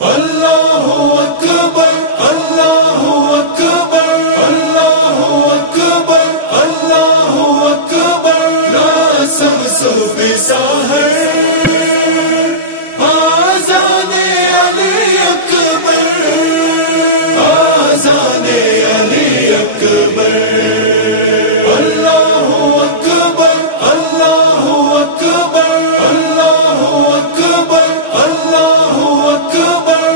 अल्लाहु अकबर अल्लाहु अकबर अल्लाहु अकबर अल्लाहु अकबर नासब सुफिसा है आज़ाने अली अकबर आज़ाने अली अकबर अल्लाहु अकबर अल्लाहु अकबर अल्लाहु अकबर अल्लाहु अकबर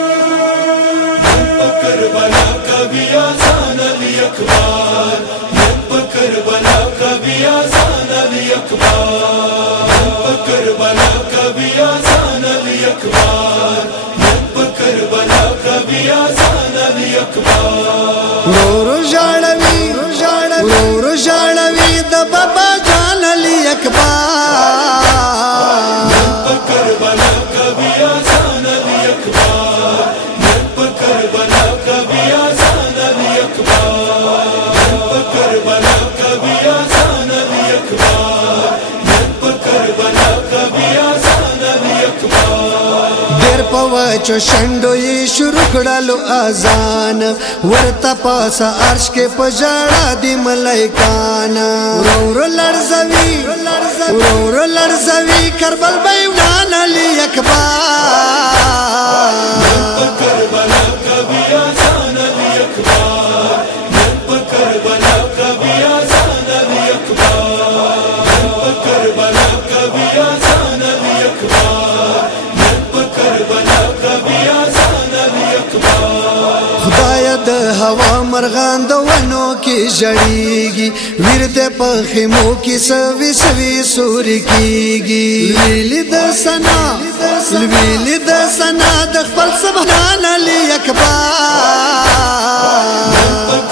करबला कभी आज़ान अली अकबर करबला कभी आज़ान अली अकबर करबला कभी आज़ान अली अकबर करबला कभी आज़ान अली अकबर रोरो जाड़वी द बाबा जान अली अकबर करबला कभी आज़ान अली अकबर करबला कभी आज़ान अली अकबर करबला कभी आज़ान अली अकबर करबला कभी आज़ान अली अकबर देर पवचो शंडो ये शुरू कड़ालो आजान वर्ता पासा अर्श के पजाड़ा दी मलाइकान रोरो लड़जवी करबल बैवान अली अकबर करबला कभी आज़ान अली अकबर करबला कभी आज़ान अली अकबर करबला कभी आज़ान अली अकबर करबला कभी आज़ान अली अकबर खुदाया द हवा मरगान द वनो की जड़ीगी वीर दे पखिमो की सवी सवी सूर कीगी लीली द सना द खपल सुभान अली अकबर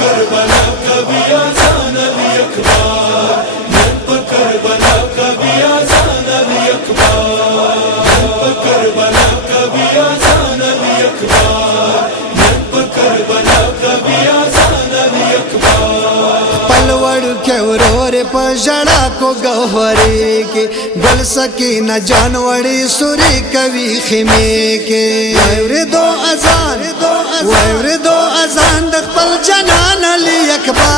करबला कभी आज़ान अली अकबर करबला कभी आज़ान अली अकबर करबला कभी आज़ान अली अकबर करबला कभी आज़ान अली अकबर पलवड़ क्योरे पजड़ा को गहरे के गल सकी न जानवड़ी सुरी कवि खिमे के वैरे दो अजान दखपल जनान अली अकबर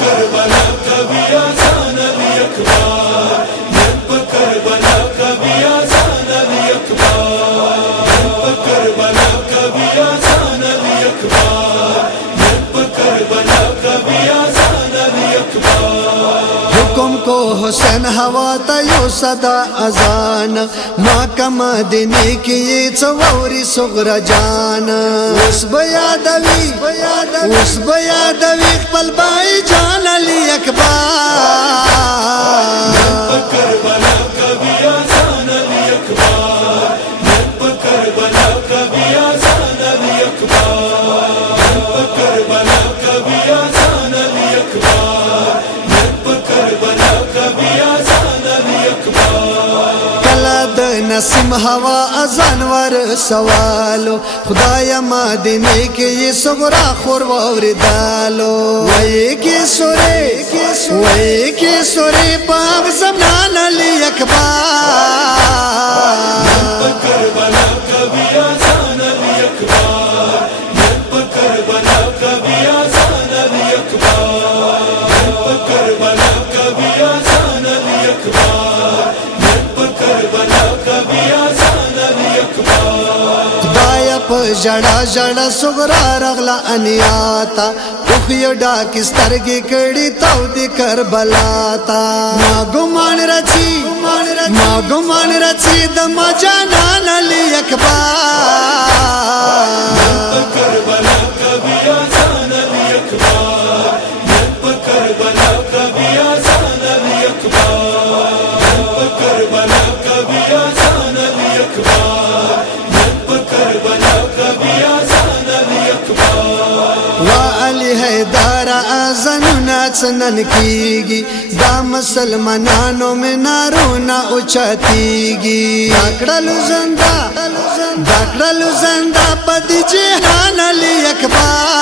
करबला कभी आज़ान अली अकबर करबला कभी आज़ान अली अकबर करबला कभी आज़ान अली अकबर करबला कभी आज़ान अली अकबर हुकुम को हुसैन हवा तयो सदा अजान माँ का मदीने की ये चवौरी सुगरा जान उस बयादवी पल बाई जान अली अकबर करबला कभी आज़ान अली अकबर करबला कभी आज़ान अली अकबर करबला कभी आज़ान अली अकबर करबला कभी आज़ान अली अकबर कला द नसीम हवा अजानवर सवालो खुदाया मदीने के ये सुगरा खुरवर दालो वही के सोरे पाग ज़मान अली अकबर करबला कभी आज़ान अली अकबर करबला कभी आज़ान अली अकबर करबला कभी आज़ान अली अकबर करबला कभी आज़ान अली अकबर खुदाया जड़ा सुगरा रगला अनियाता उखियो डाकिस तरगी कड़ी तौदी कर बलाता माँ गुमान रची दमा जानान अली अकबर करबला कभी आज़ान अली अकबर करबला कभी आज़ान अली अकबर करबला कभी आज़ान अली अकबर करबला कभी आज़ान अली अकबर वा अली हैदारा आज़ानुना कीगी दा मुसलमानों में नारोना उछातीगी दाकड़लु ज़ंदा पद जेहान अली अकबर